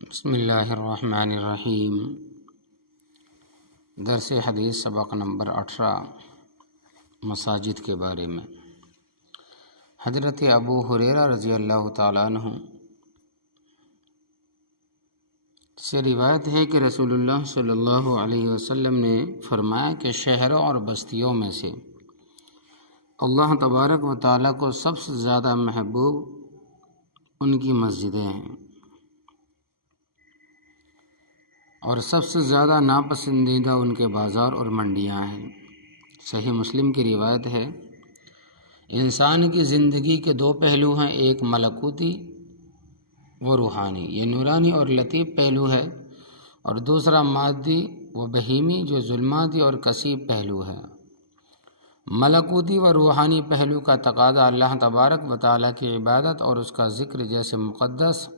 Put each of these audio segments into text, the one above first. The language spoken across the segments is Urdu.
بسم اللہ الرحمن الرحیم۔ درس حدیث سبق نمبر 18 مساجد کے بارے میں۔ حضرت ابو ہریرہ رضی اللہ تعالیٰ عنہ سے روایت ہے کہ رسول اللہ صلی اللہ علیہ وسلم نے فرمایا کہ شہروں اور بستیوں میں سے اللہ تبارک و تعالیٰ کو سب سے زیادہ محبوب ان کی مسجدیں ہیں اور سب سے زیادہ ناپسندیدہ ان کے بازار اور منڈیاں ہیں۔ صحیح مسلم کی روایت ہے، انسان کی زندگی کے دو پہلو ہیں، ایک ملکوتی و روحانی، یہ نورانی اور لطیف پہلو ہے، اور دوسرا مادی و بہیمی جو ظلماتی اور کثیف پہلو ہے۔ ملکوتی و روحانی پہلو کا تقاضا اللہ تبارک و تعالیٰ کی عبادت اور اس کا ذکر جیسے مقدس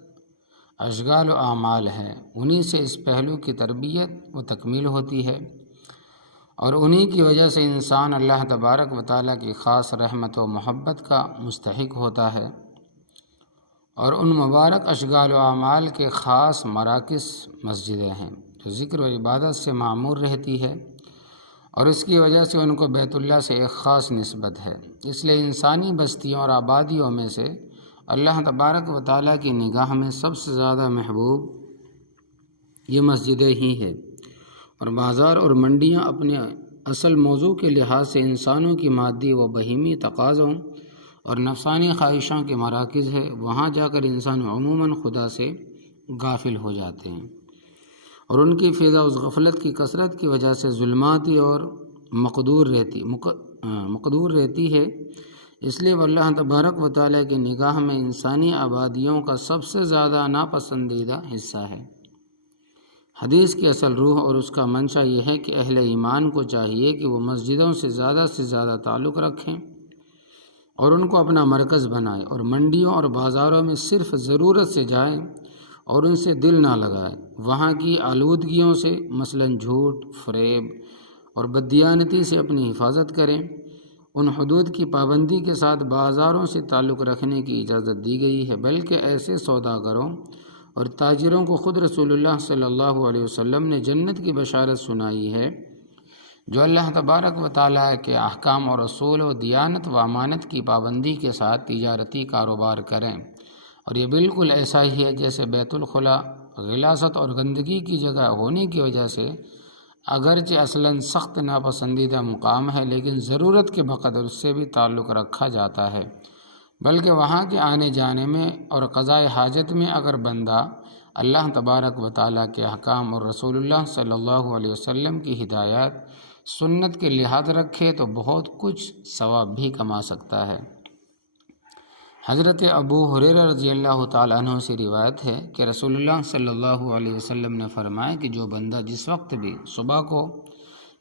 اشغال و اعمال ہے، انہی سے اس پہلو کی تربیت و تکمیل ہوتی ہے، اور انہی کی وجہ سے انسان اللہ تبارک و تعالیٰ کی خاص رحمت و محبت کا مستحق ہوتا ہے، اور ان مبارک اشغال و اعمال کے خاص مراکز مسجدیں ہیں جو ذکر و عبادت سے معمور رہتی ہے، اور اس کی وجہ سے ان کو بیت اللہ سے ایک خاص نسبت ہے۔ اس لیے انسانی بستیوں اور آبادیوں میں سے اللہ تبارک و تعالیٰ کی نگاہ میں سب سے زیادہ محبوب یہ مسجدیں ہی ہیں، اور بازار اور منڈیاں اپنے اصل موضوع کے لحاظ سے انسانوں کی مادی و بہیمی تقاضوں اور نفسانی خواہشوں کے مراکز ہے۔ وہاں جا کر انسان عموماً خدا سے غافل ہو جاتے ہیں، اور ان کی فضا اس غفلت کی کثرت کی وجہ سے ظلماتی اور مقدور رہتی ہے۔ اس لیے وہ اللہ تبارک و تعالیٰ کی نگاہ میں انسانی آبادیوں کا سب سے زیادہ ناپسندیدہ حصہ ہے۔ حدیث کی اصل روح اور اس کا منشا یہ ہے کہ اہل ایمان کو چاہیے کہ وہ مسجدوں سے زیادہ تعلق رکھیں اور ان کو اپنا مرکز بنائیں، اور منڈیوں اور بازاروں میں صرف ضرورت سے جائیں اور ان سے دل نہ لگائیں۔ وہاں کی آلودگیوں سے مثلاً جھوٹ، فریب اور بددیانتی سے اپنی حفاظت کریں۔ ان حدود کی پابندی کے ساتھ بازاروں سے تعلق رکھنے کی اجازت دی گئی ہے، بلکہ ایسے سوداگروں اور تاجروں کو خود رسول اللہ صلی اللہ علیہ وسلم نے جنت کی بشارت سنائی ہے، جو اللہ تبارک و تعالیٰ کے احکام اور اصول و دیانت و امانت کی پابندی کے ساتھ تجارتی کاروبار کریں، اور یہ بالکل ایسا ہی ہے جیسے بیت الخلا غلاظت اور گندگی کی جگہ ہونے کی وجہ سے اگرچہ اصلاً سخت ناپسندیدہ مقام ہے، لیکن ضرورت کے بقدر اس سے بھی تعلق رکھا جاتا ہے، بلکہ وہاں کے آنے جانے میں اور قضاء حاجت میں اگر بندہ اللہ تبارک و تعالیٰ کے احکام اور رسول اللہ صلی اللہ علیہ وسلم کی ہدایات سنت کے لحاظ رکھے تو بہت کچھ ثواب بھی کما سکتا ہے۔ حضرت ابو ہریرہ رضی اللہ تعالیٰ عنہ سے روایت ہے کہ رسول اللہ صلی اللہ علیہ وسلم نے فرمایا کہ جو بندہ جس وقت بھی صبح کو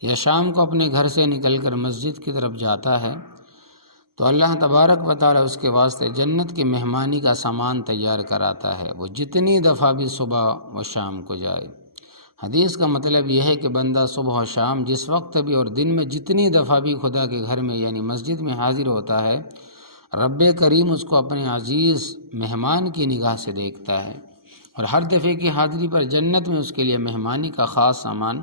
یا شام کو اپنے گھر سے نکل کر مسجد کی طرف جاتا ہے تو اللہ تبارک و تعالیٰ اس کے واسطے جنت کی مہمانی کا سامان تیار کراتا ہے، وہ جتنی دفعہ بھی صبح و شام کو جائے۔ حدیث کا مطلب یہ ہے کہ بندہ صبح و شام جس وقت بھی اور دن میں جتنی دفعہ بھی خدا کے گھر میں یعنی مسجد میں حاضر ہوتا ہے، رب کریم اس کو اپنے عزیز مہمان کی نگاہ سے دیکھتا ہے، اور ہر دفعے کی حاضری پر جنت میں اس کے لیے مہمانی کا خاص سامان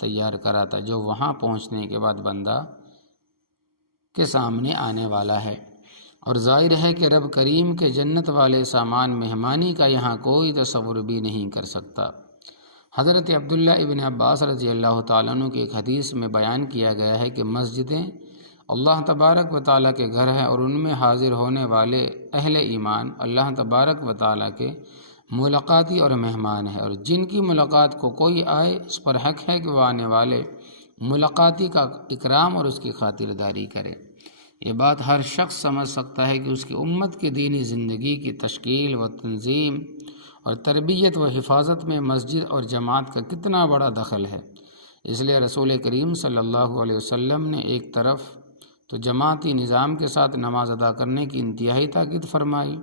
تیار کراتا ہے، جو وہاں پہنچنے کے بعد بندہ کے سامنے آنے والا ہے۔ اور ظاہر ہے کہ رب کریم کے جنت والے سامان مہمانی کا یہاں کوئی تصور بھی نہیں کر سکتا۔ حضرت عبداللہ ابن عباس رضی اللہ تعالیٰ عنہ کی ایک حدیث میں بیان کیا گیا ہے کہ مسجدیں اللہ تبارک و تعالیٰ کے گھر ہیں، اور ان میں حاضر ہونے والے اہل ایمان اللہ تبارک و تعالیٰ کے ملاقاتی اور مہمان ہیں، اور جن کی ملاقات کو کوئی آئے اس پر حق ہے کہ وہ آنے والے ملاقاتی کا اکرام اور اس کی خاطرداری کرے۔ یہ بات ہر شخص سمجھ سکتا ہے کہ اس کی امت کی دینی زندگی کی تشکیل و تنظیم اور تربیت و حفاظت میں مسجد اور جماعت کا کتنا بڑا دخل ہے۔ اس لیے رسول کریم صلی اللہ علیہ وسلم نے ایک طرف تو جماعتی نظام کے ساتھ نماز ادا کرنے کی انتہائی تاکید فرمائی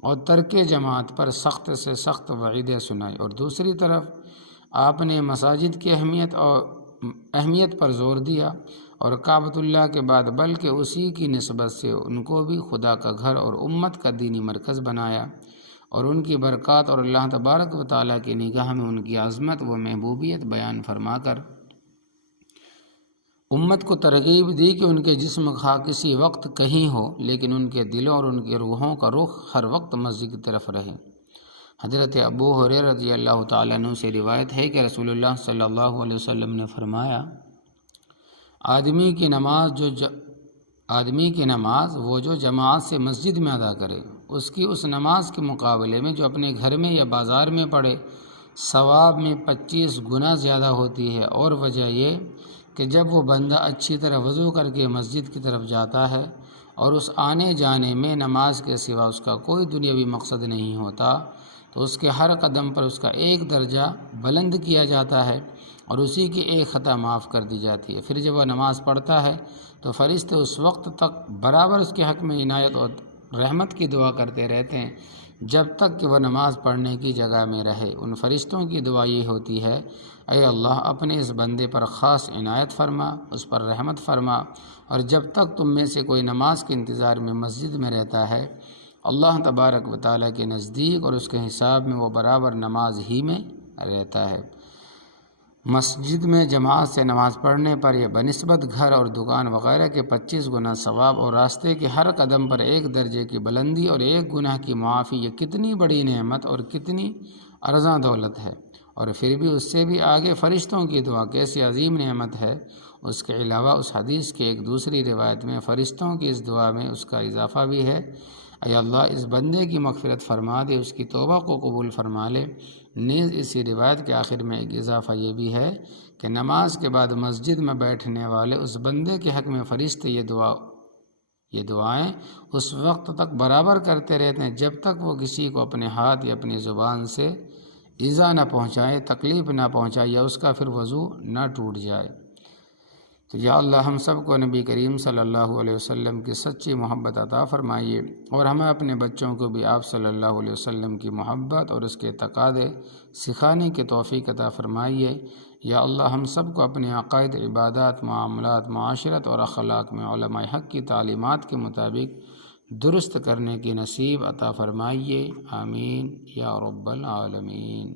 اور ترک جماعت پر سخت سے سخت وعیدیں سنائی، اور دوسری طرف آپ نے مساجد کی اہمیت پر زور دیا اور کعبۃ اللہ کے بعد بلکہ اسی کی نسبت سے ان کو بھی خدا کا گھر اور امت کا دینی مرکز بنایا، اور ان کی برکات اور اللہ تبارک و تعالیٰ کی نگاہ میں ان کی عظمت و محبوبیت بیان فرما کر امت کو ترغیب دی کہ ان کے جسم خواہ کسی وقت کہیں ہو لیکن ان کے دلوں اور ان کے روحوں کا رخ ہر وقت مسجد کی طرف رہے۔ حضرت ابو ہریرہ رضی اللہ تعالیٰ عنہ سے روایت ہے کہ رسول اللہ صلی اللہ علیہ وسلم نے فرمایا، آدمی کی نماز وہ جو جماعت سے مسجد میں ادا کرے، اس کی اس نماز کے مقابلے میں جو اپنے گھر میں یا بازار میں پڑھے ثواب میں 25 گنا زیادہ ہوتی ہے۔ اور وجہ یہ کہ جب وہ بندہ اچھی طرح وضو کر کے مسجد کی طرف جاتا ہے اور اس آنے جانے میں نماز کے سوا اس کا کوئی دنیاوی مقصد نہیں ہوتا تو اس کے ہر قدم پر اس کا ایک درجہ بلند کیا جاتا ہے اور اسی کی ایک خطا معاف کر دی جاتی ہے۔ پھر جب وہ نماز پڑھتا ہے تو فرشتے اس وقت تک برابر اس کے حق میں عنایت اور رحمت کی دعا کرتے رہتے ہیں جب تک کہ وہ نماز پڑھنے کی جگہ میں رہے۔ ان فرشتوں کی دعا یہ ہوتی ہے، اے اللہ اپنے اس بندے پر خاص عنایت فرما، اس پر رحمت فرما، اور جب تک تم میں سے کوئی نماز کے انتظار میں مسجد میں رہتا ہے اللہ تبارک و تعالیٰ کے نزدیک اور اس کے حساب میں وہ برابر نماز ہی میں رہتا ہے۔ مسجد میں جماعت سے نماز پڑھنے پر یہ بنسبت گھر اور دکان وغیرہ کے 25 گنا ثواب اور راستے کے ہر قدم پر ایک درجے کی بلندی اور ایک گناہ کی معافی، یہ کتنی بڑی نعمت اور کتنی ارزاں دولت ہے۔ اور پھر بھی اس سے بھی آگے فرشتوں کی دعا کیسی عظیم نعمت ہے۔ اس کے علاوہ اس حدیث کی ایک دوسری روایت میں فرشتوں کی اس دعا میں اس کا اضافہ بھی ہے، اے اللہ اس بندے کی مغفرت فرما دے، اس کی توبہ کو قبول فرما لے۔ نیز اسی روایت کے آخر میں ایک اضافہ یہ بھی ہے کہ نماز کے بعد مسجد میں بیٹھنے والے اس بندے کے حق میں فرشتے یہ دعائیں اس وقت تک برابر کرتے رہتے ہیں جب تک وہ کسی کو اپنے ہاتھ یا اپنی زبان سے ایذا نہ پہنچائے، تکلیف نہ پہنچائے یا اس کا پھر وضو نہ ٹوٹ جائے۔ تو یا اللہ ہم سب کو نبی کریم صلی اللہ علیہ وسلم کی سچی محبت عطا فرمائیے، اور ہمیں اپنے بچوں کو بھی آپ صلی اللہ علیہ وسلم کی محبت اور اس کے تقاضے سکھانے کی توفیق عطا فرمائیے۔ یا اللہ ہم سب کو اپنے عقائد، عبادات، معاملات، معاشرت اور اخلاق میں علماء حق کی تعلیمات کے مطابق درست کرنے کی نصیب عطا فرمائیے، آمین یا رب العالمین۔